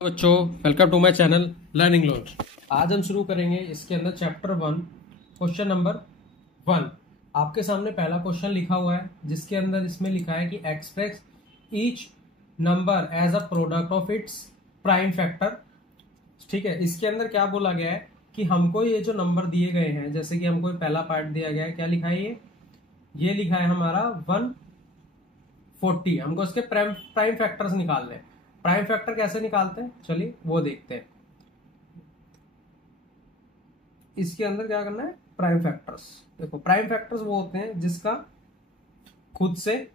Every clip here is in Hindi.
बच्चों, welcome to my channel learning launch. आज हम शुरू करेंगे इसके अंदर चैप्टर 1 क्वेश्चन नंबर 1। आपके सामने पहला क्वेश्चन लिखा हुआ है जिसके अंदर इसमें लिखा है कि express each number as a product of its prime factor. ठीक है, इसके अंदर क्या बोला गया है कि हमको ये जो नंबर दिए गए हैं, जैसे कि हमको पहला पार्ट दिया गया है, क्या लिखा है ये लिखा है हमारा 140। हमको इसके प्राइम फैक्टर्स निकालने हैं। प्राइम फैक्टर कैसे निकालते हैं, चलिए वो देखते हैं। इसके अंदर क्या करना है, प्राइम फैक्टर्स। देखो, प्राइम फैक्टर्स वो होते हैं जिसका खुद से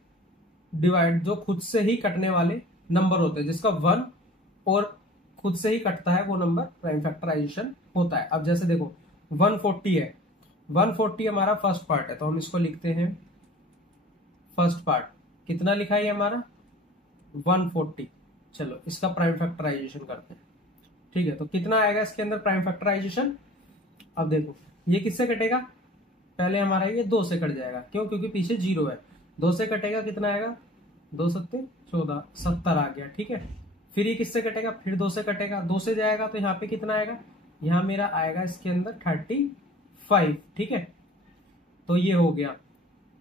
डिवाइड, जो खुद से ही कटने वाले नंबर होते हैं, जिसका 1 और खुद से ही कटता है वो नंबर प्राइम फैक्टराइजेशन होता है। अब जैसे देखो 140 है, 140 हमारा फर्स्ट पार्ट है, तो हम इसको लिखते हैं फर्स्ट पार्ट। कितना लिखा है हमारा 140। चलो इसका प्राइम फैक्टराइजेशन करते हैं। ठीक है, तो कितना आएगा इसके अंदर प्राइम फैक्टराइजेशन। अब देखो ये किससे कटेगा, पहले हमारा ये 2 से कट जाएगा, क्यों, क्योंकि पीछे 0 है। 2 से कटेगा, कितना आएगा 2 सत्ते 14, 70 आ गया। ठीक है, फिर ये किससे कटेगा, फिर 2 से कटेगा, 2 से जाएगा तो यहाँ पे कितना आएगा, यहाँ मेरा आएगा इसके अंदर 35। ठीक है, तो ये हो गया।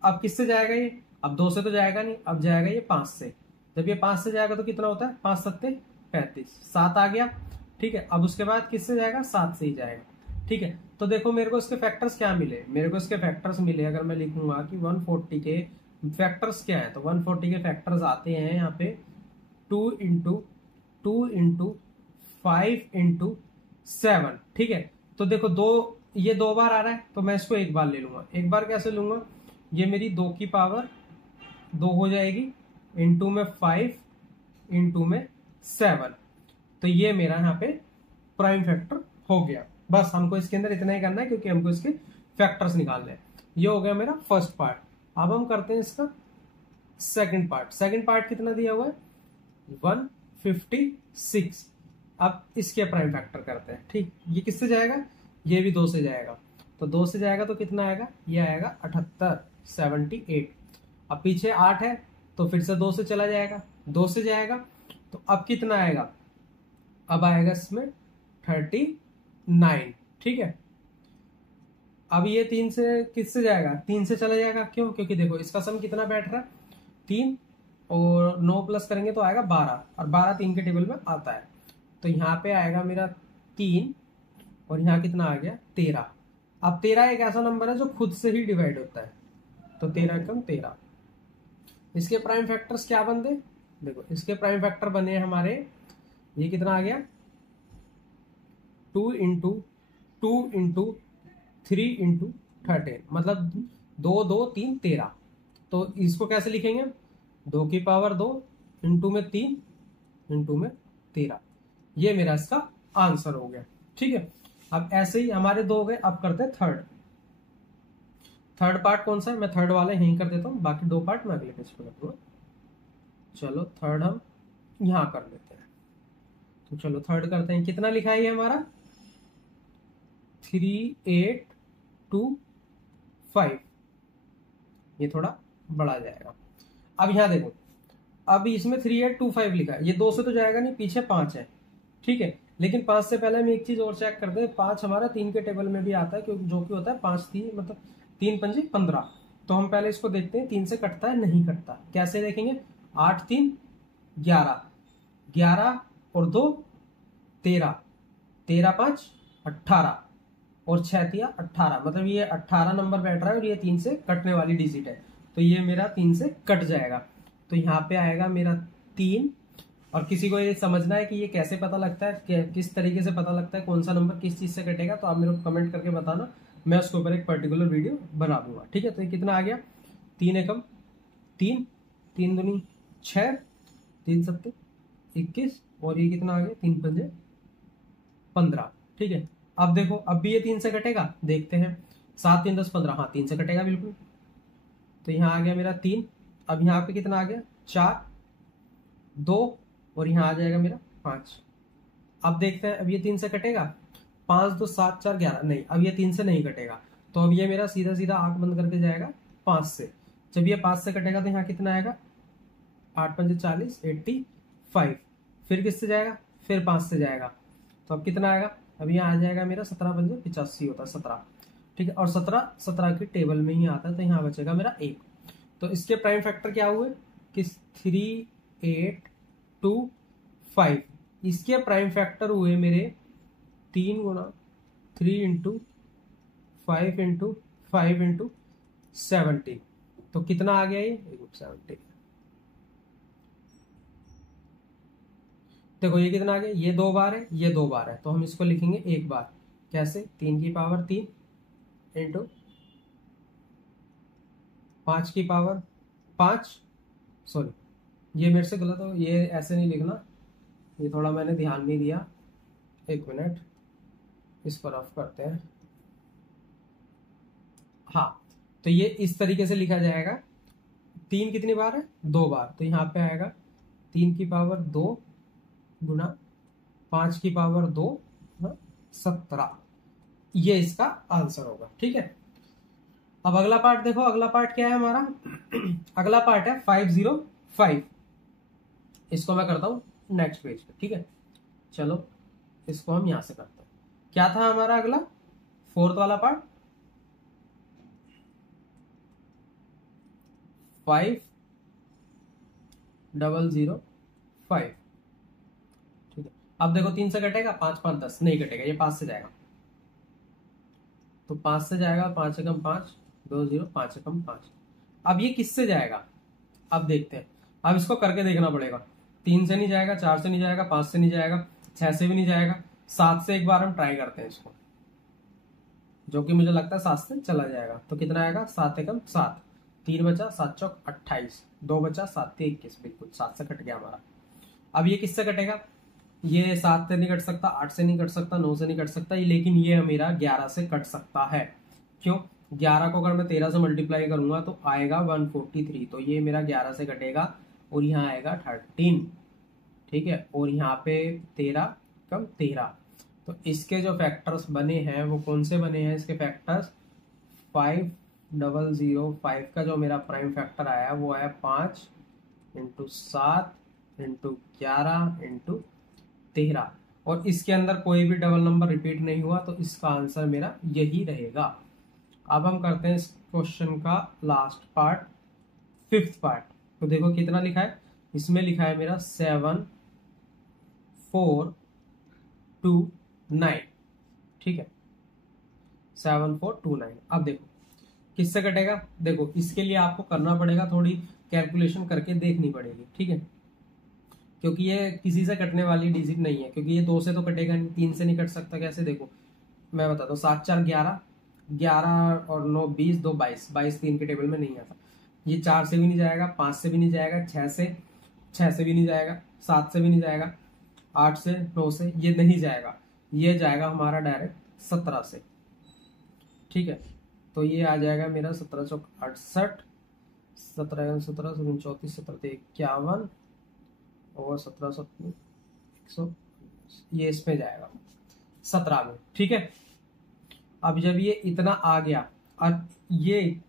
अब किससे जाएगा ये, अब 2 से तो जाएगा नहीं, अब जाएगा ये 5 से। जब ये 5 से जाएगा तो कितना होता है, 5 सत्ते 35, 7 आ गया। ठीक है, अब उसके बाद किससे जाएगा, 7 से ही जाएगा। ठीक है, तो देखो मेरे को इसके फैक्टर्स क्या मिले, मेरे को इसके फैक्टर्स मिले, अगर मैं लिखूंगा कि 140 के फैक्टर्स क्या है, तो 140 के फैक्टर्स आते हैं यहाँ पे 2 इंटू 2 इंटू 5 इंटू 7। ठीक है, तो देखो ये 2 बार आ रहा है, तो मैं इसको एक बार ले लूंगा। एक बार कैसे लूंगा, ये मेरी 2 की पावर 2 हो जाएगी, इंटू में 5 इंटू में 7, तो ये मेरा यहाँ पे प्राइम फैक्टर हो गया। बस हमको इसके अंदर इतना ही करना है, क्योंकि हमको इसके फैक्टर्स निकालने हैं। ये हो गया मेरा फर्स्ट पार्ट। अब हम करते हैं इसका सेकंड पार्ट। सेकंड पार्ट कितना दिया हुआ है 156। अब इसके प्राइम फैक्टर करते हैं। ठीक, ये किससे जाएगा, ये भी 2 से जाएगा, तो 2 से जाएगा तो कितना आएगा, ये आएगा 78, 78। अब पीछे 8 है, तो फिर से 2 से चला जाएगा, 2 से जाएगा तो अब कितना आएगा, अब आएगा इसमें 39। ठीक है, अब ये 3 से किससे जाएगा, 3 से चला जाएगा, क्यों, क्योंकि देखो इसका सम कितना बैठ रहा है 3, और 9 प्लस करेंगे तो आएगा 12, और 12 3 के टेबल में आता है, तो यहाँ पे आएगा मेरा 3, और यहाँ कितना आ गया 13। अब 13 एक ऐसा नंबर है जो खुद से ही डिवाइड होता है, तो 13 कम 13। इसके प्राइम फैक्टर्स क्या बनते, देखो इसके प्राइम फैक्टर बने हमारे, ये कितना आ गया 2 इंटू 2 इंटू 3 इंटू 13, मतलब 2 2 3 13। तो इसको कैसे लिखेंगे, 2 की पावर 2 इंटू में 3 इंटू में 13। ये मेरा इसका आंसर हो गया। ठीक है, अब ऐसे ही हमारे 2 हो गए। अब करते हैं थर्ड पार्ट कौन सा है, मैं थर्ड वाला यहीं कर देता हूँ, बाकी 2 पार्ट मैं अगले पेज पे कर दूंगा। चलो थर्ड हम यहां कर लेते हैं, तो चलो थर्ड करते हैं। कितना लिखा है ये हमारा 3825, ये थोड़ा बड़ा जाएगा। अब यहां देखो, अब इसमें 3825 लिखा है, ये 2 से तो जाएगा नहीं, पीछे 5 है। ठीक है, लेकिन 5 से पहले हम एक चीज और चेक करते हैं, 5 हमारा 3 के टेबल में भी आता है, क्योंकि जो कि होता है 5 3, मतलब 3 पंजे 15। तो हम पहले इसको देखते हैं 3 से कटता है नहीं कटता, कैसे देखेंगे, 8 3 11, 11 और 2 13, 13 5 18, और 6 3 18, मतलब ये 18 नंबर बैठ रहा है, और ये 3 से कटने वाली डिजिट है, तो ये मेरा 3 से कट जाएगा। तो यहाँ पे आएगा मेरा 3। और किसी को ये समझना है कि ये कैसे पता लगता है, किस तरीके से पता लगता है कौन सा नंबर किस चीज से कटेगा, तो आप मेरे को कमेंट करके बताना, मैं उसके ऊपर एक पर्टिकुलर वीडियो बना दूंगा। ठीक है, तो ये कितना आ गया 3 एकम 3, 3 दूनी 6, 3 सत्ते 21, और ये कितना आ गया 3 पंजे 15। ठीक है, अब देखो अब भी ये 3 से कटेगा, देखते हैं, 7 3 10 15, हाँ 3 से कटेगा बिल्कुल। तो यहाँ आ गया मेरा 3। अब यहाँ पे कितना आ गया 4 2, और यहाँ आ जाएगा मेरा 5। अब देखते हैं, अब ये 3 से कटेगा, 5 2 7 4 11, नहीं, अब ये 3 से नहीं कटेगा, तो अब ये मेरा सीधा सीधा आंख बंद करके जाएगा 5 से। जब ये 5 से कटेगा तो यहाँ कितना आएगा 8 5 40, 85। फिर किससे जाएगा, फिर 5 से जाएगा, तो अब कितना आएगा, अब यहाँ आ जाएगा मेरा 17 पंजे 85 होता है 17, ठीक है। और 17 की टेबल में ही आता है, तो यहाँ बचेगा मेरा 1। तो इसके प्राइम फैक्टर क्या हुए कि 3, 8, 2, 5। इसके प्राइम फैक्टर हुए मेरे 3 गुना 3 इंटू 5 इंटू 5 इंटू 70। तो कितना आ गया ये 70। देखो ये कितना आ गया, ये 2 बार है, ये 2 बार है, तो हम इसको लिखेंगे 1 बार। कैसे, 3 की पावर 3 इंटू 5 की पावर 5, सॉरी ये मेरे से गलत हो, ये ऐसे नहीं लिखना, ये थोड़ा मैंने ध्यान नहीं दिया, 1 मिनट, इस पर ऑफ करते हैं। हाँ, तो ये इस तरीके से लिखा जाएगा। 3 कितनी बार है, 2 बार, तो यहाँ पे आएगा 3 की पावर 2 गुना 5 की पावर 2 17। ये इसका आंसर होगा, ठीक है। अब अगला पार्ट देखो, अगला पार्ट क्या है हमारा अगला पार्ट है 505। इसको मैं करता हूं नेक्स्ट पेज पे, ठीक है। चलो इसको हम यहां से करते हैं। क्या था हमारा अगला 4th वाला पार्ट, 5005, ठीक है। अब देखो 3 से कटेगा, 5 5 10 नहीं कटेगा, ये 5 से जाएगा, तो 5 से जाएगा, 5 एकम 5, 2 0, 5 एकम 5। अब ये किससे जाएगा, अब देखते हैं। अब इसको करके देखना पड़ेगा, 3 से नहीं जाएगा, 4 से नहीं जाएगा, 5 से नहीं जाएगा, 6 से भी नहीं जाएगा, 7 से एक बार हम ट्राई करते हैं इसको, जो कि मुझे लगता है 7 से चला जाएगा। तो कितना आएगा, 7 एकम 7, 3 बचा, 7 चौक 28, 2 बचा, 7 3 21, बिल्कुल 7 से कट गया हमारा। अब ये किससे कटेगा, ये 7 से नहीं कट सकता, 8 से नहीं कट सकता, 9 से नहीं कट सकता, लेकिन ये मेरा 11 से कट सकता है। क्यों, 11 को अगर मैं 13 से मल्टीप्लाई करूंगा तो आएगा 143, तो ये मेरा 11 से कटेगा और यहाँ आएगा 13, ठीक है। और यहाँ पे 13 कम 13, तो इसके जो फैक्टर्स बने हैं वो कौन से बने हैं, इसके फैक्टर्स 5005 का जो मेरा प्राइम फैक्टर आया वो आया 5 इंटू 7 इंटू 11 इंटू 13, और इसके अंदर कोई भी डबल नंबर रिपीट नहीं हुआ, तो इसका आंसर मेरा यही रहेगा। अब हम करते हैं इस क्वेश्चन का लास्ट पार्ट, 5th पार्ट। तो देखो कितना लिखा है, इसमें लिखा है मेरा 7429, ठीक है, 7429। अब देखो किससे कटेगा, देखो इसके लिए आपको करना पड़ेगा, थोड़ी कैलकुलेशन करके देखनी पड़ेगी, ठीक है, क्योंकि ये किसी से कटने वाली डिजिट नहीं है, क्योंकि ये 2 से तो कटेगा नहीं, 3 से नहीं कट सकता। कैसे, देखो मैं बताता हूँ, 7 4 11, 11 और 9 20, 2 22, 22 3 के टेबल में नहीं आता। ये 4 से भी नहीं जाएगा, 5 से भी नहीं जाएगा, 6 से भी नहीं जाएगा, 7 से भी नहीं जाएगा, 8 से 9 से ये नहीं जाएगा, ये जाएगा हमारा डायरेक्ट 17 से, ठीक है। तो ये आ जाएगा मेरा 17 चौक 68, 17 17 34 17 51 और 17 100, ये इसमें जाएगा 17 में, ठीक है। अब जब ये इतना आ गया, अब ये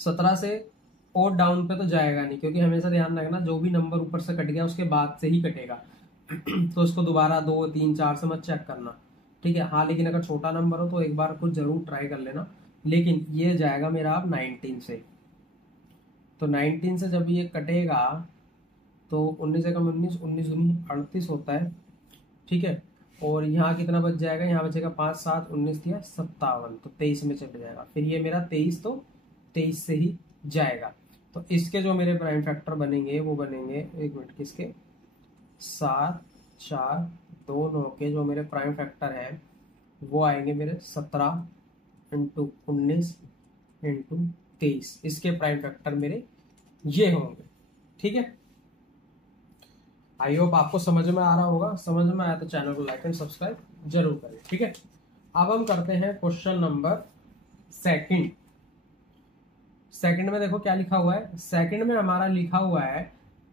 17 से और डाउन पे तो जाएगा नहीं, क्योंकि हमेशा ध्यान रखना जो भी नंबर ऊपर से कट गया उसके बाद से ही कटेगा तो उसको दोबारा 2 3 4 से मत चेक करना, ठीक है। हाँ, लेकिन अगर छोटा नंबर हो तो एक बार कुछ जरूर ट्राई कर लेना। लेकिन ये जाएगा मेरा अब 19 से, तो 19 से जब ये कटेगा तो 19 से कम 19, 19 दूनी 38 होता है, ठीक है। और यहाँ कितना बच जाएगा, यहाँ बचेगा 5 7 19 दिया 57, तो 23 में चले जाएगा। फिर ये मेरा 23, तो 23 से ही जाएगा। तो इसके जो मेरे प्राइम फैक्टर बनेंगे वो बनेंगे, 1 मिनट, किसके, 7 4 2 9 के जो मेरे प्राइम फैक्टर है वो आएंगे मेरे 17 इंटू 19 इंटू 23। इसके प्राइम फैक्टर मेरे ये होंगे, ठीक है। आई होप आपको समझ में आ रहा होगा। समझ में आया तो चैनल को लाइक एंड सब्सक्राइब जरूर करें, ठीक है। अब हम करते हैं क्वेश्चन नंबर 2। सेकंड में देखो क्या लिखा हुआ है, सेकंड में हमारा लिखा हुआ है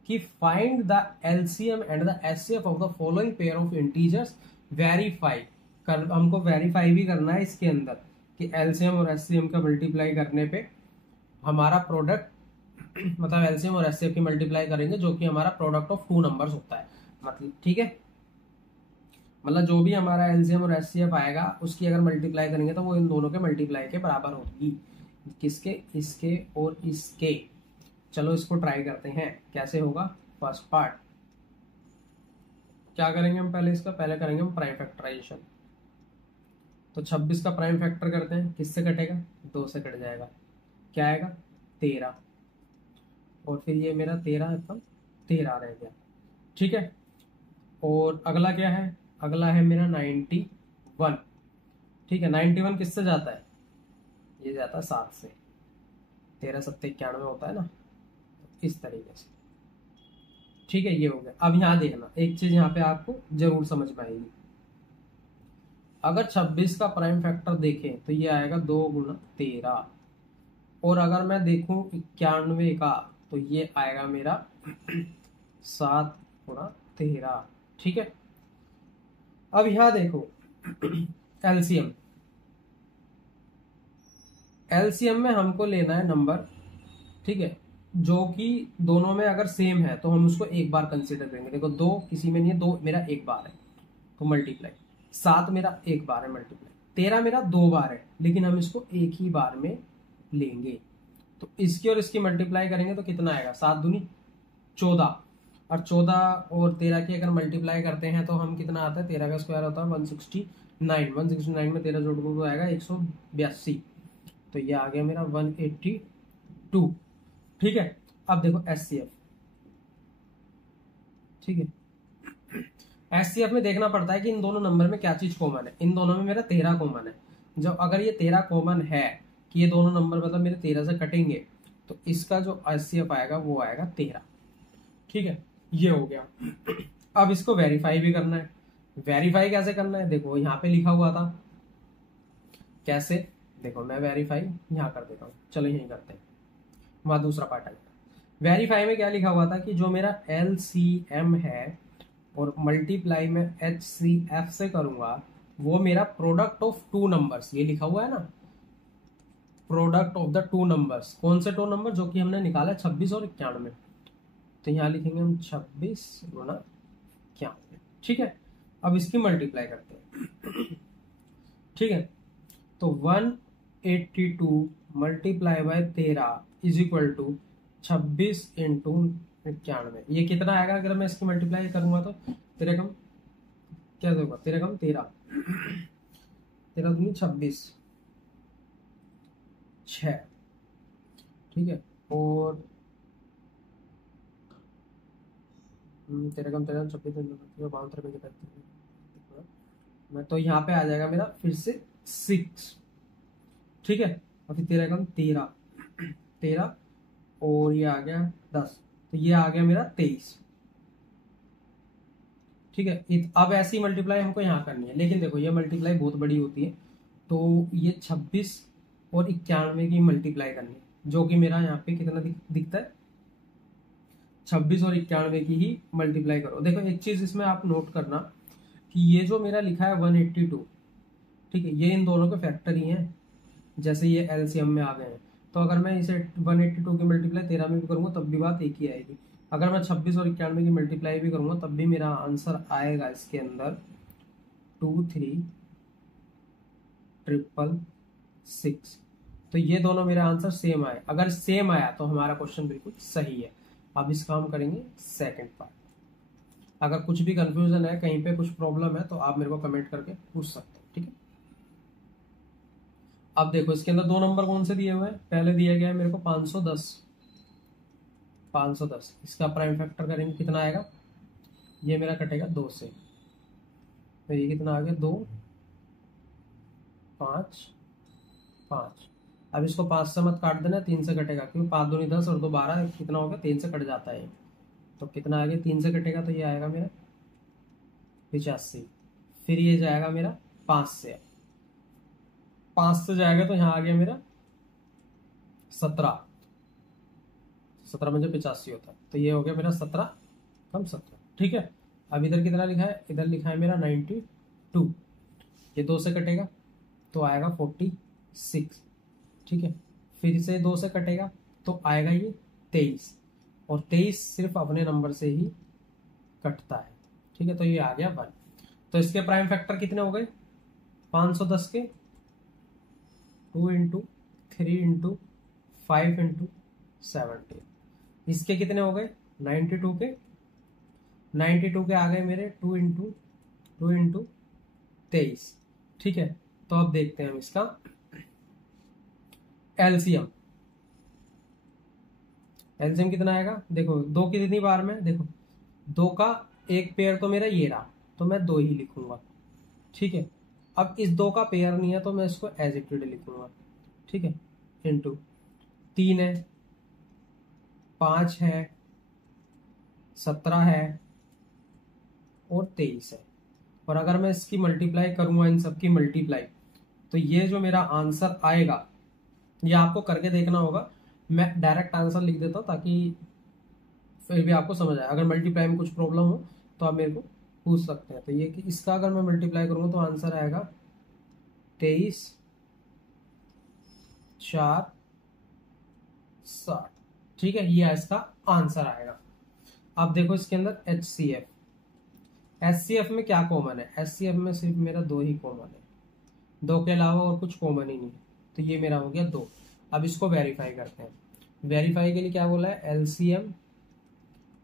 कि find the LCM and the HCF of the following pair of integers, verify कर, हमको वेरीफाई भी करना है इसके अंदर कि एलसीएम और एचसीएम का मल्टीप्लाई करने पे हमारा प्रोडक्ट मतलब एलसीएम और एचसीएफ की मल्टीप्लाई करेंगे जो कि हमारा प्रोडक्ट ऑफ 2 नंबर्स होता है। मतलब ठीक है, मतलब जो भी हमारा एलसीएम और एचसीएफ आएगा उसकी अगर मल्टीप्लाई करेंगे तो वो इन दोनों के मल्टीप्लाई के बराबर होगी। किसके? इसके और इसके। चलो इसको ट्राई करते हैं कैसे होगा। फर्स्ट पार्ट क्या करेंगे हम, पहले करेंगे हम प्राइम फैक्टराइजेशन। तो 26 का प्राइम फैक्टर करते हैं, किससे कटेगा? 2 से कट जाएगा, क्या आएगा? 13। और फिर ये मेरा 13 एकदम 13 रह गया, ठीक है। और अगला क्या है? अगला है मेरा 91, ठीक है। 91 किससे जाता है? ये जाता है 7 से, 13 7 91 होता है ना, इस तरीके से, ठीक है। ये हो गया। अब यहाँ देखना एक चीज, यहाँ पे आपको जरूर समझ में आएगी। अगर 26 का प्राइम फैक्टर देखें तो ये आएगा 2 गुना 13, और अगर मैं देखूं 91 का तो ये आएगा मेरा 7 गुना 13, ठीक है। अब यहाँ देखो एलसीएम, एलसीएम में हमको लेना है नंबर, ठीक है, जो कि दोनों में अगर सेम है तो हम उसको एक बार कंसीडर करेंगे। देखो 2 किसी में नहीं है, 2 मेरा एक बार है तो मल्टीप्लाई, 7 मेरा एक बार है मल्टीप्लाई, 13 मेरा 2 बार है लेकिन हम इसको एक ही बार में लेंगे। तो इसकी और इसकी मल्टीप्लाई करेंगे तो कितना आएगा? 7 दूनी 14, और 14 और 13 की अगर मल्टीप्लाई करते हैं तो हम कितना आता है? 13 का स्क्वायर होता है 169, 169 में 13 जोड़ दो तो आएगा 182, तो ये आ गया मेरा 182, ठीक है। अब देखो एचसीएफ, ठीक है। एचसीएफ में देखना पड़ता है कि इन दोनों नंबर में क्या चीज कॉमन है। इन दोनों में मेरा 13 कॉमन है। जब अगर ये 13 कॉमन है कि ये दोनों नंबर मतलब मेरे 13 से कटेंगे तो इसका जो एचसीएफ आएगा वो आएगा 13, ठीक है। ये हो गया। अब इसको वेरीफाई भी करना है। वेरीफाई कैसे करना है? देखो यहाँ पे लिखा हुआ था, कैसे? देखो मैं वेरीफाई यहाँ कर देता हूँ, चलो यहीं करते हैं, वहां दूसरा पार्ट आएगा। वेरीफाई में क्या लिखा हुआ था कि जो मेरा एलसीएम है और मल्टीप्लाई में एचसीएफ से करूंगा वो मेरा प्रोडक्ट ऑफ 2 नंबर्स, ये लिखा हुआ है ना, प्रोडक्ट ऑफ द 2 नंबर्स। कौन से 2 नंबर? जो कि हमने निकाला 26 और 91, तो यहाँ लिखेंगे हम 26 गुना 91, ठीक है। अब इसकी मल्टीप्लाई करते हैं, ठीक है। तो 182 multiply by 13 is equal to 26 into 91। ये कितना आएगा अगर मैं इसकी मल्टीप्लाई करूंगा तो? तेरे कम क्या होगा? तेरे कम 13, 13 दूनी 26, 6, ठीक है। और तेरे कम 13 26 मैं तो यहाँ पे आ जाएगा मेरा फिर से 6, ठीक है। और फिर 13 कम 13, 13 और ये आ गया 10, तो ये आ गया मेरा 23, ठीक है। अब ऐसी मल्टीप्लाई हमको यहाँ करनी है, लेकिन देखो ये मल्टीप्लाई बहुत बड़ी होती है, तो ये 26 और 91 की मल्टीप्लाई करनी है, जो कि मेरा यहाँ पे कितना दिखता है? 26 और 91 की ही मल्टीप्लाई करो। देखो एक चीज इसमें आप नोट करना कि ये जो मेरा लिखा है 182, ठीक है, ये इन दोनों के फैक्टर ही हैं, जैसे ये एलसीएम में आ गए हैं। तो अगर मैं इसे 182 की मल्टीप्लाई 13 में भी करूंगा तब भी बात एक ही आएगी। अगर मैं 26 और 91 की मल्टीप्लाई भी करूंगा तब भी मेरा आंसर आएगा इसके अंदर 23,666। तो ये दोनों मेरा आंसर सेम आए। अगर सेम आया तो हमारा क्वेश्चन बिल्कुल सही है। अब इसका हम करेंगे सेकंड पार्ट। अगर कुछ भी कंफ्यूजन है, कहीं पे कुछ प्रॉब्लम है तो आप मेरे को कमेंट करके पूछ सकते हैं, ठीक है। अब देखो इसके अंदर 2 नंबर कौन से दिए हुए हैं? पहले दिया गया है मेरे को 510, 510 इसका प्राइम फैक्टर करेंगे कितना आएगा? ये मेरा कटेगा 2 से, तो ये कितना आ गया? 2 5 5। अब इसको 5 से मत काट देना, 3 से कटेगा, क्योंकि 5 दूनी 10 और 2 12, कितना हो गया? 3 से कट जाता है। तो कितना आ गया? 3 से कटेगा तो ये आएगा मेरा 85। फिर ये जाएगा मेरा 5 से, 5 से जाएगा तो यहाँ आ गया मेरा 17, 17 में जो 85 होता है, तो ये हो गया मेरा 17 कम 17, ठीक है। अब इधर कितना लिखा है? इधर लिखा है मेरा 92, ये 2 से कटेगा तो आएगा 46, ठीक है। फिर से 2 से कटेगा तो आएगा ये 23, और 23 सिर्फ अपने नंबर से ही कटता है, ठीक है, तो ये आ गया 1। तो इसके प्राइम फैक्टर कितने हो गए, 510 के 2 इंटू 3 इंटू 5 इंटू 70। इसके कितने हो गए 92 के, 92 के आ गए मेरे 2 इंटू 23। ठीक है, तो अब देखते हैं हम इसका एलसीएम। एलसीएम कितना आएगा, देखो 2 की कितनी बार में, देखो 2 का एक पेयर तो मेरा ये रहा, तो मैं 2 ही लिखूंगा। ठीक है, अब इस 2 का पेयर नहीं है तो मैं इसको एज इट इज लिखूंगा। ठीक है, इंटू 3 है, 5 है, 17 है और 23 है। और अगर मैं इसकी मल्टीप्लाई करूंगा, इन सब की मल्टीप्लाई, तो ये जो मेरा आंसर आएगा, ये आपको करके देखना होगा। मैं डायरेक्ट आंसर लिख देता हूँ ताकि फिर भी आपको समझ आए। अगर मल्टीप्लाई में कुछ प्रॉब्लम हो तो आप मेरे को पूछ सकते हैं। तो ये कि इसका अगर मैं मल्टीप्लाई करूंगा तो आंसर आएगा 23 4 60। ठीक है, ये इसका आंसर आएगा। अब देखो इसके अंदर HCF, HCF में क्या कॉमन है, HCF में सिर्फ मेरा 2 ही कॉमन है, 2 के अलावा और कुछ कॉमन ही नहीं है। तो ये मेरा हो गया 2। अब इसको वेरीफाई करते हैं। वेरीफाई के लिए क्या बोला है, LCM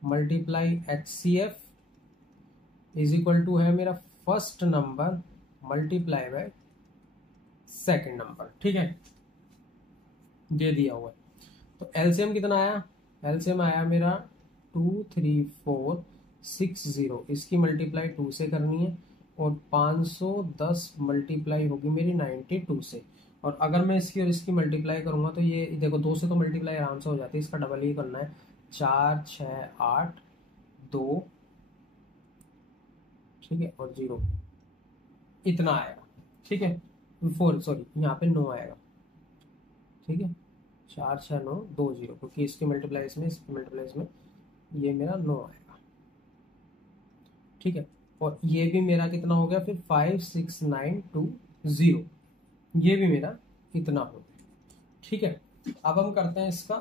multiply HCF is equal to है मेरा first number multiply by second number. ठीक है, ये दिया हुआ है। तो एलसीएम कितना आया, एलसीएम आया मेरा 23460। इसकी मल्टीप्लाई 2 से करनी है और 510 मल्टीप्लाई होगी मेरी 92 से। और अगर मैं इसकी और इसकी मल्टीप्लाई करूंगा तो ये देखो 2 से तो मल्टीप्लाई आराम से हो जाती है, इसका डबल ही करना है। 4 6 8 2, ठीक है, और 0 इतना आएगा। ठीक है, 4 सॉरी यहाँ पे 9 आएगा। ठीक है, 4 6 9 2 0, क्योंकि इसकी मल्टीप्लाई इसमें, इसकी मल्टीप्लाई इसमें, ये मेरा 9 आएगा। ठीक है, और ये भी मेरा कितना हो गया फिर 56920, ये भी मेरा इतना हो गया। ठीक है, अब हम करते हैं इसका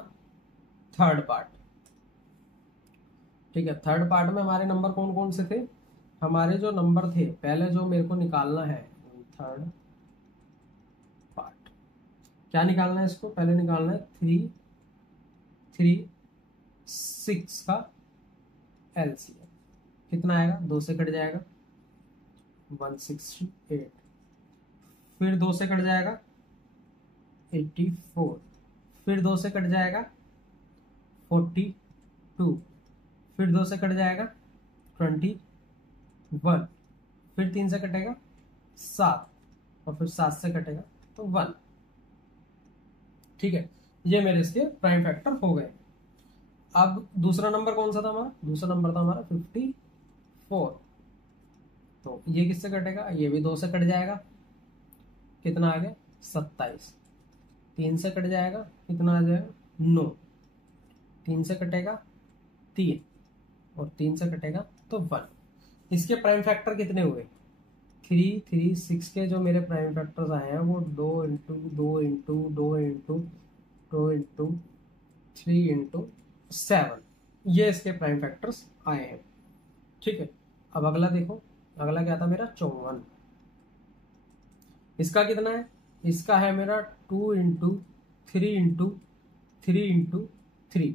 थर्ड पार्ट। ठीक है, थर्ड पार्ट में हमारे नंबर कौन कौन से थे, हमारे जो नंबर थे पहले जो मेरे को निकालना है थर्ड पार्ट, क्या निकालना है इसको, पहले निकालना है 336 का एलसीएम। कितना आएगा, 2 से कट जाएगा 168, फिर 2 से कट जाएगा 84, फिर 2 से कट जाएगा 42, फिर 2 से कट जाएगा 21, फिर 3 से कटेगा 7, और फिर 7 से कटेगा तो 1। ठीक है, ये मेरे इसके प्राइम फैक्टर हो गए। अब दूसरा नंबर कौन सा था हमारा, दूसरा नंबर था हमारा 54। तो ये किससे कटेगा, ये भी 2 से कट जाएगा, कितना आ गया 27। 3 से कट जाएगा, कितना आ जाएगा 9, 3 से कटेगा 3, और 3 से कटेगा तो 1। इसके प्राइम फैक्टर कितने हुए, 336 के जो मेरे प्राइम फैक्टर्स आए हैं वो 2 into 2 into 2 into 2 into 3 into 7, ये इसके प्राइम फैक्टर्स आए हैं। ठीक है, अब अगला देखो, अगला क्या था मेरा 54। इसका कितना है, इसका है मेरा 2 इंटू 3 इंटू 3 इंटू 3।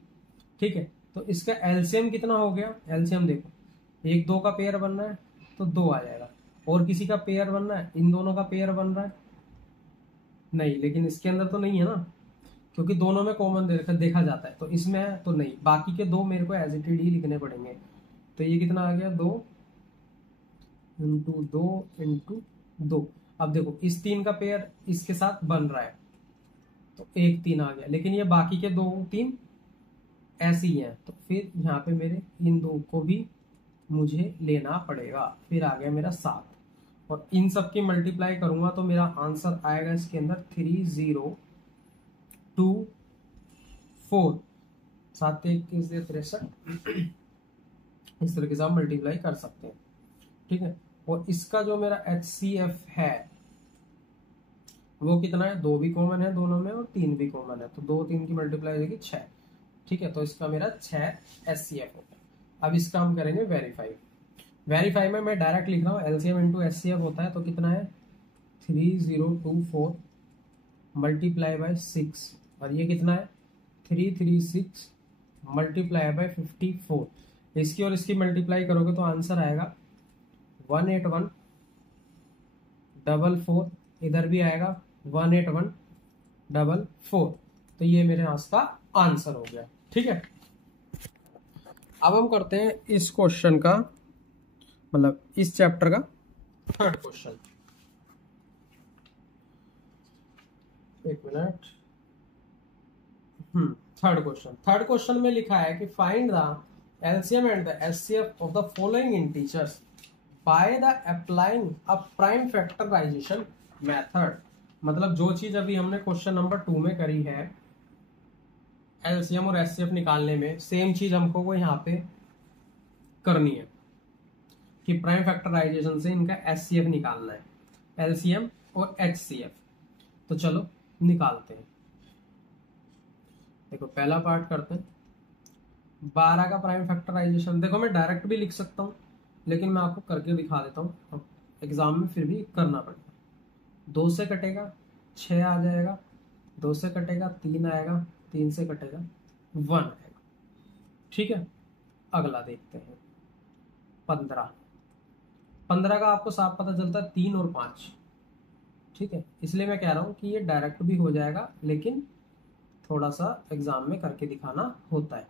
ठीक है, तो इसका एलसीएम कितना हो गया, एलसीएम देखो 1 2 का पेयर बन रहा है तो 2 आ जाएगा, और किसी का पेयर बन रहा है, इन दोनों का पेयर बन रहा है नहीं, लेकिन इसके अंदर तो नहीं है ना, क्योंकि दोनों में कॉमन देखा जाता है, तो इसमें है तो नहीं, बाकी के 2 मेरे को एज इट इज ही लिखने पड़ेंगे। तो ये कितना आ गया 2 इंटू 2 इंटू 2। अब देखो इस 3 का पेयर इसके साथ बन रहा है तो 1 3 आ गया, लेकिन ये बाकी के 2 3 ऐसे ही हैं, तो फिर यहाँ पे मेरे इन 2 को भी मुझे लेना पड़ेगा। फिर आ गया मेरा 7, और इन सब की मल्टीप्लाई करूंगा तो मेरा आंसर आएगा इसके अंदर 3024, 7 21 63, इस तरीके से आप मल्टीप्लाई कर सकते हैं। ठीक है, और इसका जो मेरा HCF है वो कितना है, 2 भी कॉमन है दोनों में और 3 भी कॉमन है, तो 2 3 की मल्टीप्लाई होगी 6। ठीक है, तो इसका मेरा 6 HCF हो गया। अब इसका हम करेंगे वेरीफाई। वेरीफाई में मैं डायरेक्ट लिख रहा हूँ, एलसीएम इंटू एचसीएफ होता है तो कितना है 3024 मल्टीप्लाई बाय 6, और ये कितना है 336 मल्टीप्लाई बाय 54। इसकी और इसकी मल्टीप्लाई करोगे तो आंसर आएगा 18144, इधर भी आएगा 18144। तो ये मेरे पास का आंसर हो गया। ठीक है, अब हम करते हैं इस क्वेश्चन का, मतलब इस चैप्टर का थर्ड क्वेश्चन। एक मिनट। थर्ड क्वेश्चन में लिखा है कि find the LCM and the HCF of the following integers by the applying a prime factorisation method. मतलब जो चीज अभी हमने क्वेश्चन नंबर 2 में करी है एलसीएम और एचसीएफ निकालने में, सेम चीज हमको वो यहाँ पे करनी है कि प्राइम फैक्टराइजेशन से इनका एचसीएफ निकालना है, एलसीएम और एचसीएफ। तो चलो निकालते हैं। देखो पहला पार्ट करते हैं, 12 का प्राइम फैक्टराइजेशन। देखो मैं डायरेक्ट भी लिख सकता हूँ, लेकिन मैं आपको करके दिखा देता हूँ, अब एग्जाम में फिर भी करना पड़ेगा। 2 से कटेगा 6 आ जाएगा, 2 से कटेगा 3 आएगा, 3 से कटेगा 1 आएगा। ठीक है, अगला देखते हैं 15 का आपको साफ पता चलता है 3 और 5। ठीक है, इसलिए मैं कह रहा हूँ कि ये डायरेक्ट भी हो जाएगा, लेकिन थोड़ा सा एग्जाम में करके दिखाना होता है।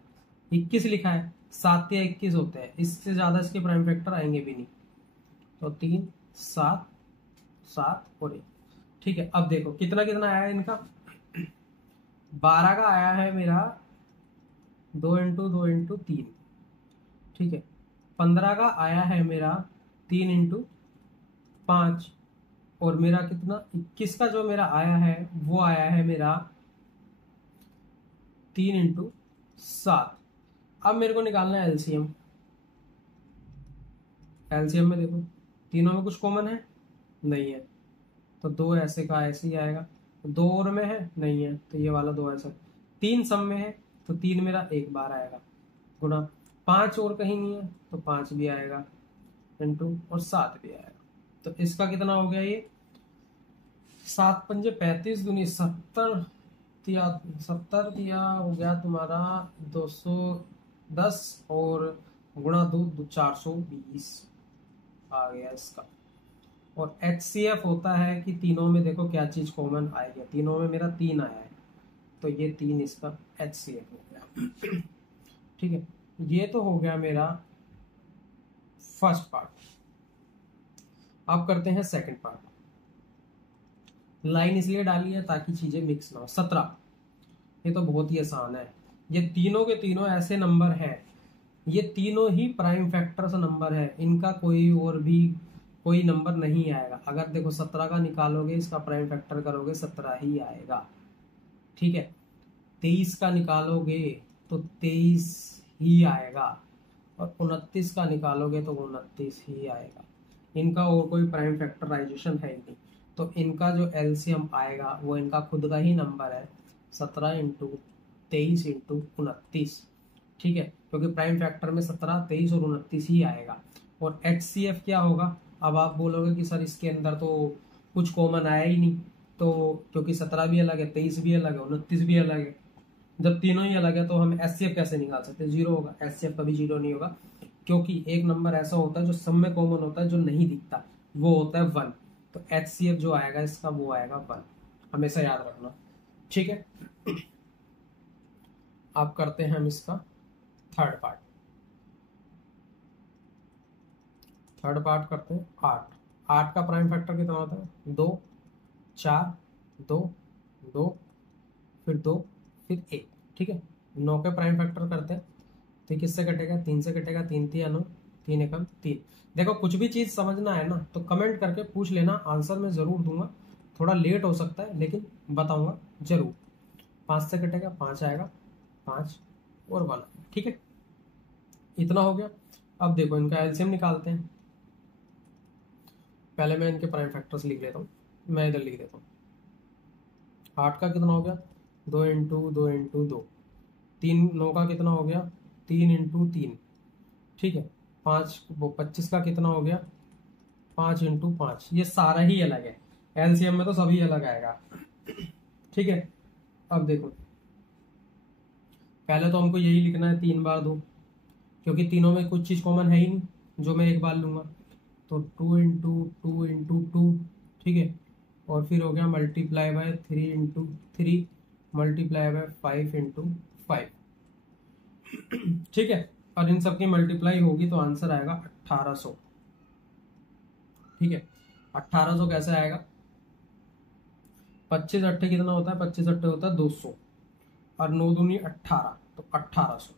21 लिखा है, 7 या 21 होते हैं, इससे ज्यादा इसके प्राइम फैक्टर आएंगे भी नहीं। तो 3 7 7 और 1। ठीक है, अब देखो कितना कितना आया है इनका। 12 का आया है मेरा 2 इंटू 2 इंटू 3। ठीक है, 15 का आया है मेरा 3 इंटू 5, और मेरा कितना 21 का जो मेरा आया है वो आया है मेरा 3 इंटू 7। अब मेरे को निकालना है एलसीएम। एलसीएम में देखो तीनों में कुछ कॉमन है नहीं है, तो 2 ऐसे का ऐसे ही आएगा। 2 और में है नहीं है, तो ये वाला 2 ऐसा। 3 सम में है तो 3 मेरा एक बार आएगा, गुणा 5 और कहीं नहीं है तो 5 भी आएगा, इंटू और 7 भी आएगा। तो इसका कितना हो गया ये 7 पंजे 35 दूनी 70 दिया हो गया तुम्हारा 210, और गुणा 2 420 आ गया इसका। और HCF होता है कि तीनों में देखो क्या चीज कॉमन आएगी, तीनों में मेरा 3 आया है, तो ये 3 इसका HCF हो गया। ठीक है, ये तो हो गया मेरा फर्स्ट पार्ट। अब करते हैं सेकंड पार्ट। लाइन इसलिए डाली है ताकि चीजें मिक्स ना हो। 17, ये तो बहुत ही आसान है। ये तीनों के तीनों ऐसे नंबर हैं, ये तीनों ही प्राइम फैक्टर्स नंबर है, इनका कोई और भी कोई नंबर नहीं आएगा। अगर देखो 17 का निकालोगे, इसका प्राइम फैक्टर करोगे 17 ही आएगा। ठीक है, 23 का निकालोगे तो 23 ही आएगा, और 29 का निकालोगे तो 29 ही आएगा। इनका और कोई प्राइम फैक्टराइजेशन है ही नहीं, तो इनका जो एलसीएम आएगा वो इनका खुद का ही नंबर है, 17 इंटू 23 इंटू 29। ठीक है, क्योंकि प्राइम फैक्टर में 17 23 और 29 ही आएगा। और HCF क्या होगा, अब आप बोलोगे कि सर इसके अंदर तो कुछ कॉमन आया ही नहीं, तो क्योंकि 17 भी अलग है, 23 भी अलग है, 29 भी अलग है, जब तीनों ही अलग है तो हम HCF कैसे निकाल सकते हैं, 0 होगा। HCF कभी 0 नहीं होगा, क्योंकि एक नंबर ऐसा होता है जो सब में कॉमन होता है, जो नहीं दिखता, वो होता है 1। तो HCF जो आएगा इसका वो आएगा 1, हमेशा याद रखना। ठीक है, आप करते हैं हम इसका थर्ड पार्ट। थर्ड पार्ट करते हैं 8 का प्राइम फैक्टर कितना होता है 2 4 2 2 फिर 2 फिर 1। ठीक है, 9 के प्राइम फैक्टर करते हैं तो किससे कटेगा 3 से कटेगा, 3 3 9 3 एकम 3। देखो कुछ भी चीज समझना है ना तो कमेंट करके पूछ लेना, आंसर मैं जरूर दूंगा। थोड़ा लेट हो सकता है लेकिन बताऊंगा जरूर। 5 से कटेगा 5 आएगा, 5 और 1। ठीक है, इतना हो गया। अब देखो इनका एलसीएम निकालते हैं। पहले मैं इनके प्राइम फैक्टर्स लिख लेता हूँ, मैं इधर लिख देता हूँ। 8 का कितना हो गया 2 इंटू 2 इंटू 2। 3 9 का कितना हो गया 3 इंटू 3। ठीक है, 5 वो 25 का कितना हो गया 5 इंटू 5, ये सारा ही अलग है, एलसीएम में तो सभी अलग आएगा। ठीक है, अब देखो पहले तो हमको यही लिखना है 3 बार 2, क्योंकि तीनों में कुछ चीज कॉमन है ही नहीं जो मैं एक बार लूंगा। तो 2 इंटू 2 इंटू 2, ठीक है, और फिर हो गया multiply by 3 into 3 multiply by 5 into 5। ठीक है, और इन सब की मल्टीप्लाई होगी तो आंसर आएगा 1800। ठीक है, 1800 कैसे आएगा, 25 अट्ठे कितना होता है, 25 अट्ठे होता है 200, और 9 दूनी 18, तो 1800।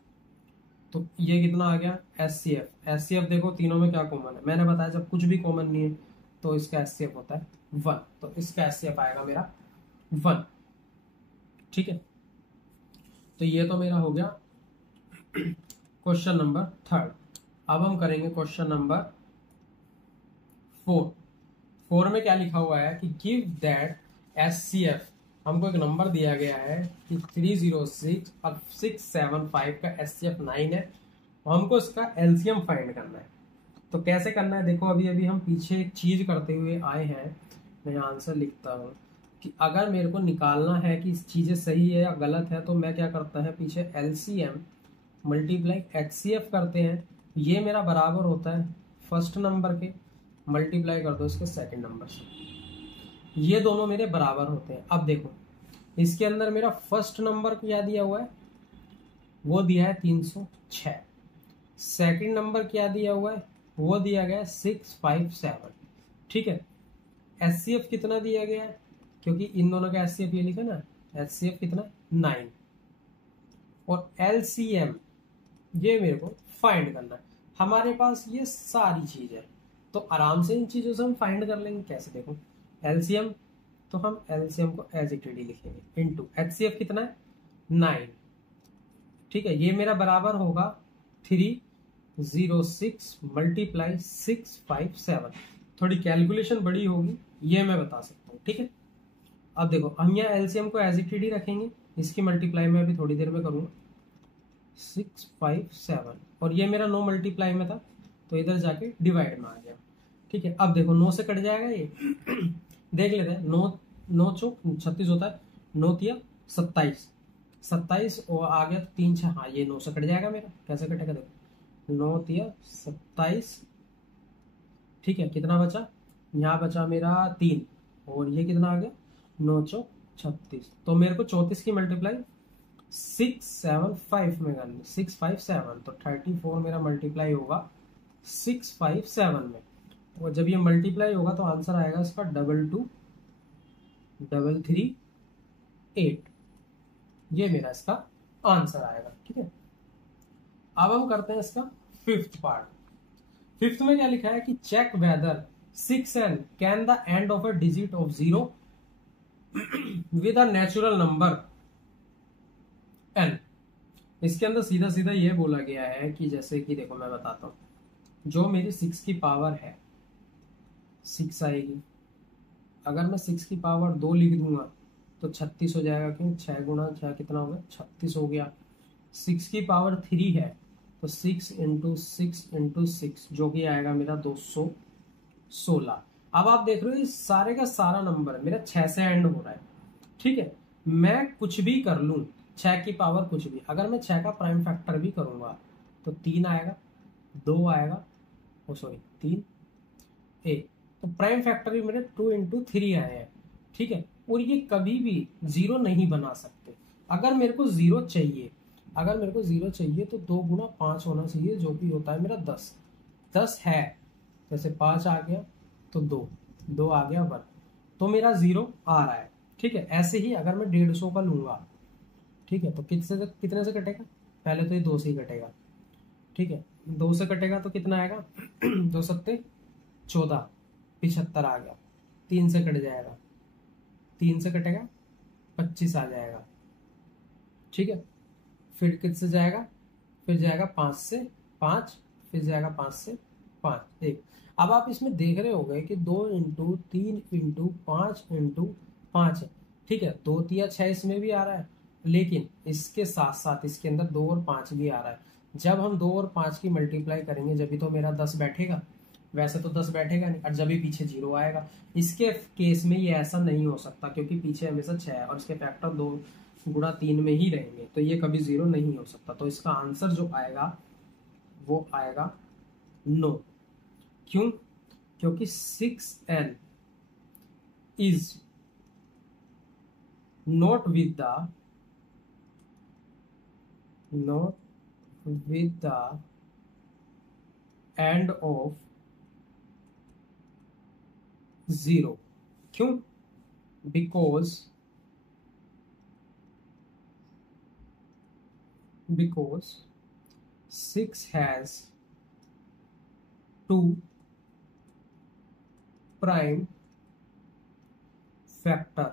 तो ये कितना आ गया एचसीएफ। एचसीएफ देखो तीनों में क्या कॉमन है, मैंने बताया जब कुछ भी कॉमन नहीं है तो इसका एचसीएफ होता है 1, तो इसका एचसीएफ आएगा मेरा 1। ठीक है, तो ये तो मेरा हो गया क्वेश्चन नंबर 3। अब हम करेंगे क्वेश्चन नंबर 4। 4 में क्या लिखा हुआ है कि गिव दैट एचसीएफ, हमको एक नंबर दिया गया है कि 306 और 675 का एचसीएफ 9 है, और हमको इसका एलसीएम फाइंड करना है। तो कैसे करना है देखो, अभी अभी हम पीछे एक चीज करते हुए आए हैं। मैं आंसर लिखता हूँ कि अगर मेरे को निकालना है कि चीजें सही है या गलत है, तो मैं क्या करता है पीछे एलसीएम मल्टीप्लाई एचसीएफ करते हैं, ये मेरा बराबर होता है फर्स्ट नंबर के मल्टीप्लाई कर दो इसके सेकंड नंबर से, ये दोनों मेरे बराबर होते हैं। अब देखो इसके अंदर मेरा फर्स्ट नंबर क्या दिया हुआ है, वो दिया है 306, सेकंड नंबर क्या दिया हुआ है, वो दिया गया है 657। ठीक है, एचसीएफ कितना दिया गया है, क्योंकि इन दोनों का एचसीएफ ये लिखा ना, एचसीएफ कितना 9, और एलसीएम ये मेरे को फाइंड करना है। हमारे पास ये सारी चीज है, तो आराम से इन चीजों से हम फाइंड कर लेंगे। कैसे देखो, एलसीएम तो हम एलसीएम को एज इट इज लिखेंगे इनटू एचसीएफ कितना है 9। ठीक है, ये मेरा बराबर होगा 306 मल्टीप्लाई 657। थोड़ी कैलकुलेशन बड़ी होगी, ये मैं बता सकता हूँ। ठीक है, अब देखो हम यहाँ एलसीएम को एज इट इज रखेंगे, इसकी मल्टीप्लाई में अभी थोड़ी देर में करूंगा 657, और ये मेरा 9 मल्टीप्लाई में था तो इधर जाके डिवाइड में आ गया। ठीक है, अब देखो 9 से कट जाएगा ये देख लेते हैं, 9 चौक 36 होता है, 9 तिया 27 और आ गया तो 3 6, हाँ ये 9 से कट जाएगा मेरा। कैसे कटेगा देखो, 9 तिया 27। ठीक है, कितना बचा, यहाँ बचा मेरा 3, और ये कितना आ गया 9 चौक 36, तो मेरे को 34 की मल्टीप्लाई 675 में करनी, 657, तो 34 मेरा मल्टीप्लाई होगा 657 में, और जब ये मल्टीप्लाई होगा तो आंसर आएगा इसका 22338, ये मेरा इसका आंसर आएगा। ठीक है, अब हम करते हैं इसका फिफ्थ पार्ट। फिफ्थ में क्या लिखा है कि check whether 6n can the end of a digit of 0 with a natural number n। इसके अंदर सीधा सीधा ये बोला गया है कि जैसे कि देखो मैं बताता हूं, जो मेरी 6 की पावर है 6 आएगी, अगर मैं 6 की पावर 2 लिख दूंगा तो 36 हो जाएगा, क्यों 6 गुणा 6 कितना हो गया 36 हो गया। 6 की पावर 3 है तो 6 इंटू 6 इंटू 6 जो कि आएगा मेरा 216। अब आप देख रहे हो ये सारे का सारा नंबर मेरा 6 से एंड हो रहा है। ठीक है, मैं कुछ भी कर लूं 6 की पावर कुछ भी, अगर मैं 6 का प्राइम फैक्टर भी करूंगा तो 3 आएगा, 2 आएगा, ओ सॉरी 3 ए, तो प्राइम फैक्टर भी मेरे 2 इंटू 3 आए हैं। ठीक है, और ये कभी भी 0 नहीं बना सकते। अगर मेरे को 0 चाहिए, अगर मेरे को 0 चाहिए तो 2 गुना 5 होना चाहिए, जो कि होता है मेरा 10। 10 है, जैसे 5 आ गया तो 2 आ गया 1, तो मेरा 0 आ रहा है। ठीक है, ऐसे ही अगर मैं 150 का लूंगा, ठीक है, तो कितने से कटेगा, पहले तो ये 2 से ही कटेगा। ठीक है, 2 से कटेगा तो कितना आएगा 2 सत्ते 14, 75 आ गया। 3 से कट जाएगा, 3 से कटेगा 25 आ जाएगा। ठीक है, फिर किससे जाएगा, फिर जाएगा 5 से 5, फिर जाएगा 5 से 5 1। अब आप इसमें देख रहे होंगे कि 2 इंटू 3 इंटू 5 इंटू 5 है। ठीक है, 2 तिया 6 इसमें भी आ रहा है, लेकिन इसके साथ साथ इसके अंदर 2 और 5 भी आ रहा है, जब हम 2 और 5 की मल्टीप्लाई करेंगे जब भी तो मेरा 10 बैठेगा, वैसे तो 10 बैठेगा नहीं, और जब भी पीछे 0 आएगा। इसके केस में ये ऐसा नहीं हो सकता क्योंकि पीछे हमेशा 6 है और इसके फैक्टर 2 गुणा 3 में ही रहेंगे, तो ये कभी 0 नहीं हो सकता। तो इसका आंसर जो आएगा वो आएगा नो। क्यों? क्योंकि 6n is not with the end of 0। क्यों? because 6 has 2 prime factor.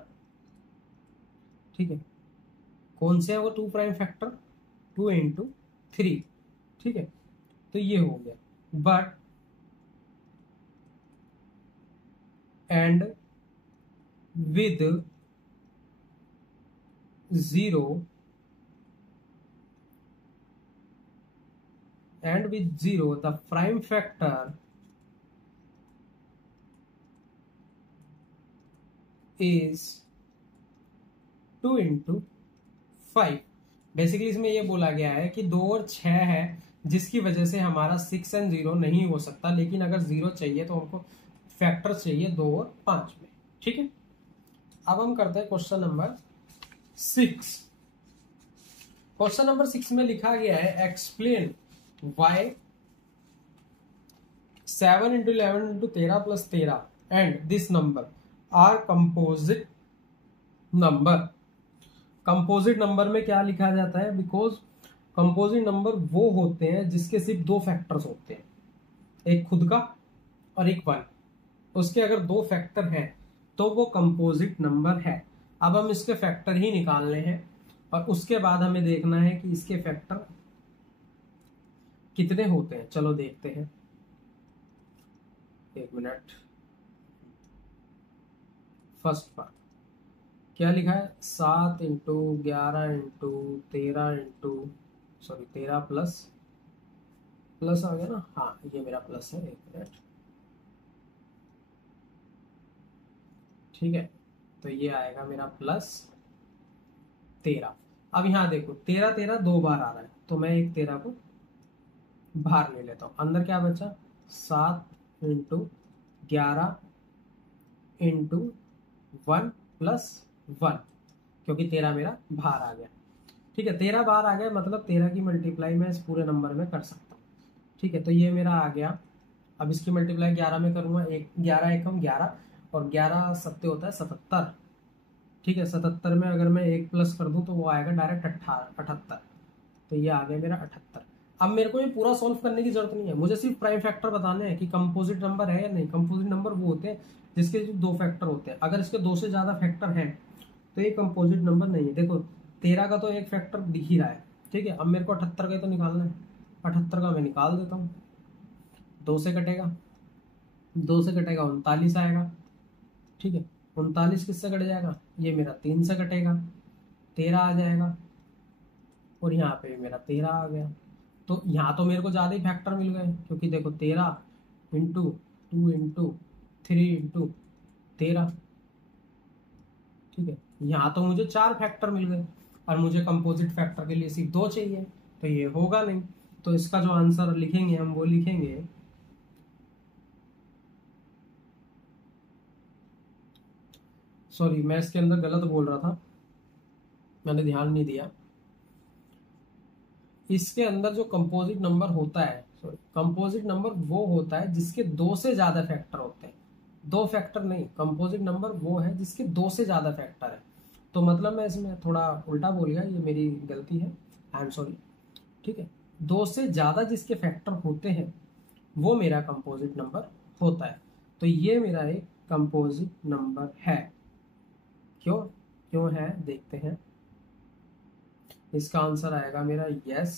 ठीक है, कौन से है वो 2 प्राइम फैक्टर? 2 इंटू 3। ठीक है, तो ये हो गया। But and with 0 the prime factor is 2 into 5। Basically इसमें ये बोला गया है कि 2 और 6 है जिसकी वजह से हमारा 6 और 0 नहीं हो सकता, लेकिन अगर 0 चाहिए तो हमको फैक्टर चाहिए 2 और 5 में। ठीक है, अब हम करते हैं क्वेश्चन नंबर 6। क्वेश्चन नंबर 6 में लिखा गया है explain why 7 into 11 into 13 plus 13 and this number are composite number. Composite number में क्या लिखा जाता है? बिकॉज कंपोजिट नंबर वो होते हैं जिसके सिर्फ 2 फैक्टर्स होते हैं, एक खुद का और एक 1। उसके अगर 2 फैक्टर हैं तो वो कंपोजिट नंबर है। अब हम इसके फैक्टर ही निकालने हैं और उसके बाद हमें देखना है कि इसके फैक्टर कितने होते हैं। चलो देखते हैं, एक मिनट। फर्स्ट पार्ट क्या लिखा है? 7 इंटू 11 इंटू 13 इंटू 13 प्लस आ गया ना? हाँ, ये मेरा प्लस है, एक मिनट। ठीक है, तो ये आएगा मेरा प्लस 13। अब यहाँ देखो 13 13 2 बार आ रहा है, तो मैं एक 13 को बाहर ले लेता हूँ। अंदर क्या बचा? 7 इंटू 11 इंटू 1 प्लस 1, क्योंकि 13 मेरा बाहर आ गया। ठीक है, 13 बाहर आ गया मतलब 13 की मल्टीप्लाई मैं इस पूरे नंबर में कर सकता हूँ। ठीक है, तो ये मेरा आ गया। अब इसकी मल्टीप्लाई 11 में करूंगा, 11 एकम 11 और 11 सत्ते होता है 77। ठीक है, 77 में अगर मैं 1 प्लस कर दूं तो वो आएगा डायरेक्ट 78। तो ये आ गया मेरा 78। अब मेरे को ये पूरा सॉल्व करने की जरूरत नहीं है, मुझे सिर्फ प्राइम फैक्टर बताने हैं कि कंपोजिट नंबर है या नहीं। कंपोजिट नंबर वो होते हैं जिसके 2 फैक्टर होते हैं। अगर इसके 2 से ज्यादा फैक्टर हैं तो ये कंपोजिट नंबर नहीं है। देखो 13 का तो एक फैक्टर दिख ही रहा है। ठीक है, अब मेरे को 78 का तो निकालना है। 78 का मैं निकाल देता हूँ। 2 से कटेगा, 2 से कटेगा 39 आएगा। ठीक है, 39 किससे कट जाएगा? ये मेरा 3 से कटेगा, 13 आ जाएगा और यहाँ पे मेरा 13 आ गया। तो यहाँ तो मेरे को ज्यादा ही फैक्टर मिल गए, क्योंकि देखो 13 इंटू 2 इंटू 3 इंटू 13। ठीक है, यहाँ तो मुझे 4 फैक्टर मिल गए और मुझे कंपोजिट फैक्टर के लिए सिर्फ 2 चाहिए, तो ये होगा नहीं। तो इसका जो आंसर लिखेंगे हम वो लिखेंगे सॉरी, मैं इसके अंदर गलत बोल रहा था, मैंने ध्यान नहीं दिया। इसके अंदर जो कंपोजिट नंबर होता है, सॉरी, कंपोजिट नंबर वो होता है जिसके 2 से ज्यादा फैक्टर होते हैं। 2 फैक्टर नहीं, कंपोजिट नंबर वो है जिसके 2 से ज्यादा फैक्टर है। तो मतलब मैं इसमें थोड़ा उल्टा बोल गया, ये मेरी गलती है, आई एम सॉरी। ठीक है, 2 से ज्यादा जिसके फैक्टर होते हैं वो मेरा कंपोजिट नंबर होता है। तो ये मेरा एक कंपोजिट नंबर है। क्यों क्यों है देखते हैं। इसका आंसर आएगा मेरा yes,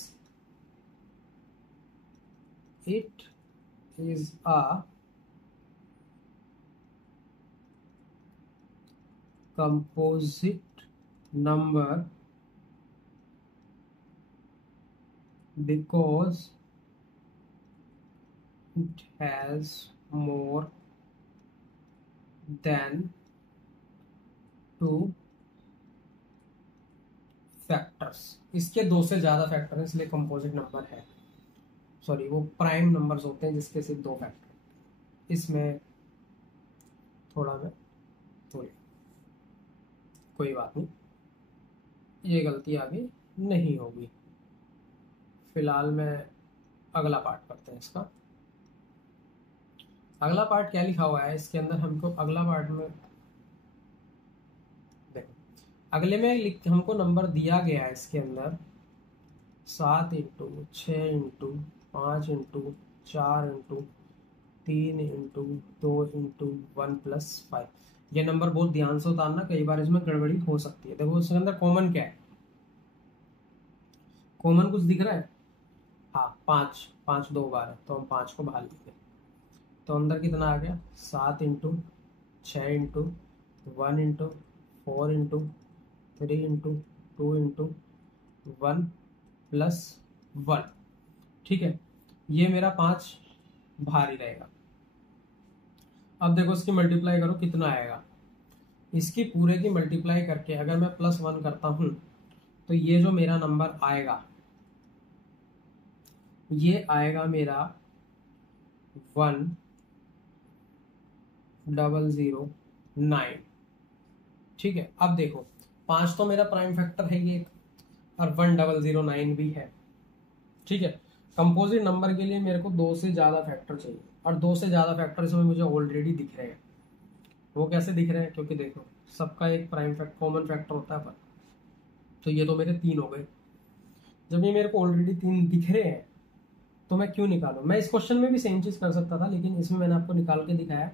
it is a composite number because it has more than 2 factors. इसके 2 से ज्यादा फैक्टर है, इसलिए कंपोजिट नंबर है। सॉरी, वो प्राइम नंबर्स होते हैं जिसके सिर्फ 2 फैक्टर। इसमें थोड़ा मैं थोड़ी, कोई बात नहीं, ये गलती आगे नहीं होगी। फिलहाल मैं अगला पार्ट करते हैं इसका। अगला पार्ट क्या लिखा हुआ है इसके अंदर, हमको अगला पार्ट में देखो, अगले में हमको नंबर दिया गया है इसके अंदर 7 into 6 into 5 into 4 into 3 into 2 into 1+5। ये नंबर बहुत ध्यान से उतारना, कई बार इसमें गड़बड़ी हो सकती है। देखो इसके अंदर कॉमन क्या है, कॉमन कुछ दिख रहा है? हाँ, 5 5 2 बार है, तो हम 5 को बाहर लिखें। तो अंदर कितना आ गया, 7 into 6 into 1 into 4 into 3 into 2 into 1+1। ठीक है, ये मेरा 5 बाहर ही रहेगा। अब देखो इसकी मल्टीप्लाई करो, कितना आएगा। इसकी पूरे की मल्टीप्लाई करके अगर मैं +1 करता हूं तो ये जो मेरा नंबर आएगा, ये आएगा मेरा 1009। ठीक है, अब देखो 5 तो मेरा प्राइम फैक्टर है ये, और 1009 भी है। ठीक है, कंपोजिट नंबर के लिए मेरे को 2 से ज्यादा फैक्टर चाहिए, और 2 से ज्यादा फैक्टर इसमें मुझे ऑलरेडी दिख रहे हैं। वो कैसे दिख रहे हैं, क्योंकि देखो सबका एक प्राइम फैक्टर कॉमन फैक्टर होता है पर, तो ये तो मेरे 3 हो गए। जब ये मेरे को ऑलरेडी 3 दिख रहे हैं तो मैं क्यों निकालूं। मैं इस क्वेश्चन में भी सेम चीज कर सकता था, लेकिन इसमें मैंने आपको निकाल के दिखाया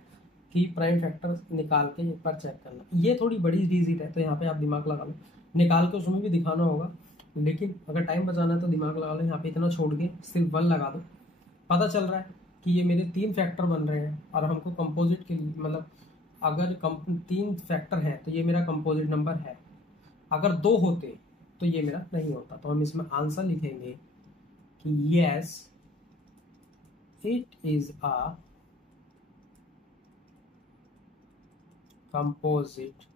कि प्राइम फैक्टर निकाल के एक बार चेक करना। ये थोड़ी बड़ी इजी है, तो यहाँ पे आप दिमाग लगा लो, निकाल के उसमें भी दिखाना होगा, लेकिन अगर टाइम बचाना है तो दिमाग लगा लो। यहाँ पे इतना छोड़ के सिर्फ 1 लगा दो, पता चल रहा है कि ये मेरे 3 फैक्टर बन रहे हैं, और हमको कंपोजिट के लिए मतलब अगर 3 फैक्टर है तो ये मेरा कंपोजिट नंबर है। अगर 2 होते तो ये मेरा नहीं होता। तो हम इसमें आंसर लिखेंगे कि yes it is a composite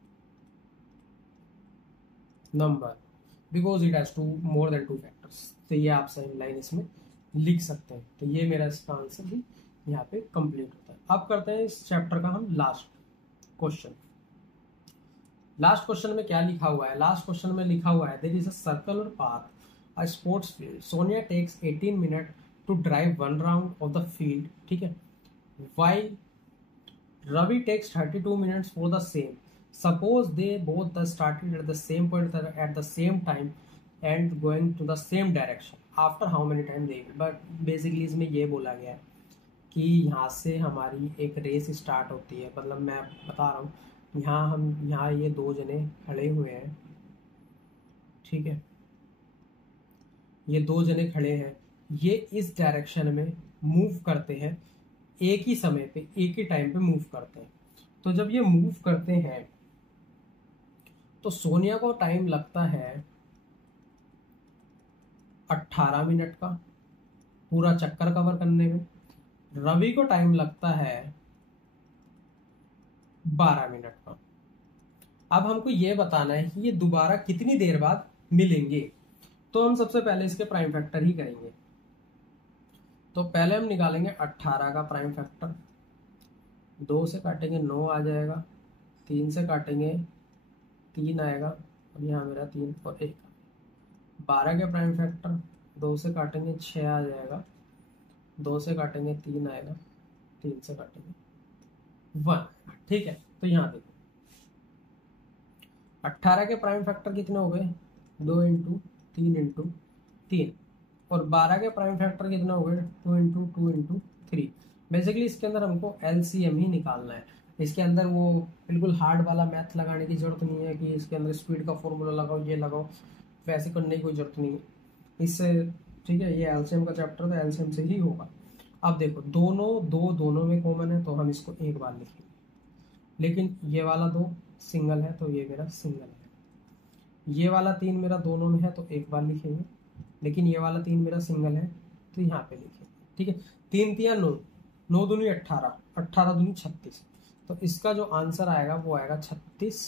number because it has more than 2 factors। तो ये आप सही लाइन इसमें लिख सकते हैं। तो ये मेरा इसका आंसर भी यहाँ पे कंप्लीट होता है। अब करते हैं इस चैप्टर का हम लास्ट क्वेश्चन। लास्ट क्वेश्चन में क्या लिखा हुआ है, लास्ट क्वेश्चन में लिखा हुआ है there is a circular path a sports field, Sonia takes 18 minute to drive 1 round of the field, ठीक है, while Ravi takes 32 minutes for the same। Suppose they both started at the same point at the same time and going to the same direction, after how many time they will। but basically इसमें ये बोला गया है कि यहाँ से हमारी एक रेस स्टार्ट होती है, मतलब मैं बता रहा हूँ, यहाँ ये 2 जने खड़े हुए हैं, ठीक है, ये 2 जने खड़े हैं, ये इस डायरेक्शन में मूव करते हैं, एक ही समय पे एक ही टाइम पे मूव करते हैं। तो जब ये मूव करते हैं तो सोनिया को टाइम लगता है 18 मिनट का पूरा चक्कर कवर करने में, रवि को टाइम लगता है 12 मिनट का। अब हमको ये बताना है कि ये दोबारा कितनी देर बाद मिलेंगे। तो हम सबसे पहले इसके प्राइम फैक्टर ही करेंगे। तो पहले हम निकालेंगे 18 का प्राइम फैक्टर, 2 से काटेंगे 9 आ जाएगा, 3 से काटेंगे 3 आएगा, और यहाँ मेरा 3 और 1। 12 के प्राइम फैक्टर, 2 से काटेंगे 6 आ जाएगा, 2 से काटेंगे 3 आएगा, 3 से काटेंगे 1। ठीक है, तो यहाँ देखो 18 के प्राइम फैक्टर कितने हो गए, 2 इंटू 3 इंटू 3, और 12 के प्राइम फैक्टर कितना हो गए, 2 इंटू 2 इंटू 3। बेसिकली इसके अंदर हमको एलसीएम ही निकालना है। इसके अंदर वो बिल्कुल हार्ड वाला मैथ लगाने की जरूरत नहीं है कि इसके अंदर स्पीड का फॉर्मूला लगाओ, ये लगाओ, वैसे करने की कोई जरूरत नहीं है इससे। ठीक है, ये एलसीएम का चैप्टर था, एलसीएम से ही होगा। अब देखो दोनों में कॉमन है, तो हम इसको एक बार लिखेंगे, लेकिन ये वाला 2 सिंगल है, तो ये मेरा सिंगल है। ये वाला 3 मेरा दोनों में है, तो एक बार लिखेंगे। लेकिन ये वाला 3 मेरा सिंगल है तो यहाँ पे लिखे, ठीक है। 3 तिया 9, 9 दूनी 18, 18 दूनी 36, तो इसका जो आंसर आएगा वो आएगा 36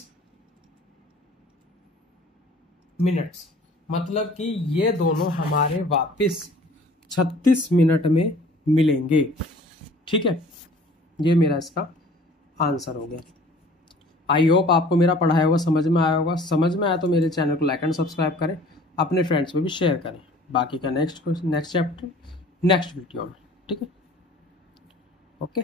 मिनट्स। मतलब कि ये दोनों हमारे वापस 36 मिनट में मिलेंगे, ठीक है। ये मेरा इसका आंसर हो गया। आई होप आपको मेरा पढ़ाया हुआ समझ में आया होगा। समझ में आया तो मेरे चैनल को लाइक एंड सब्सक्राइब करें, अपने फ्रेंड्स में भी शेयर करें। बाकी का नेक्स्ट चैप्टर नेक्स्ट वीडियो में, ठीक है। ओके।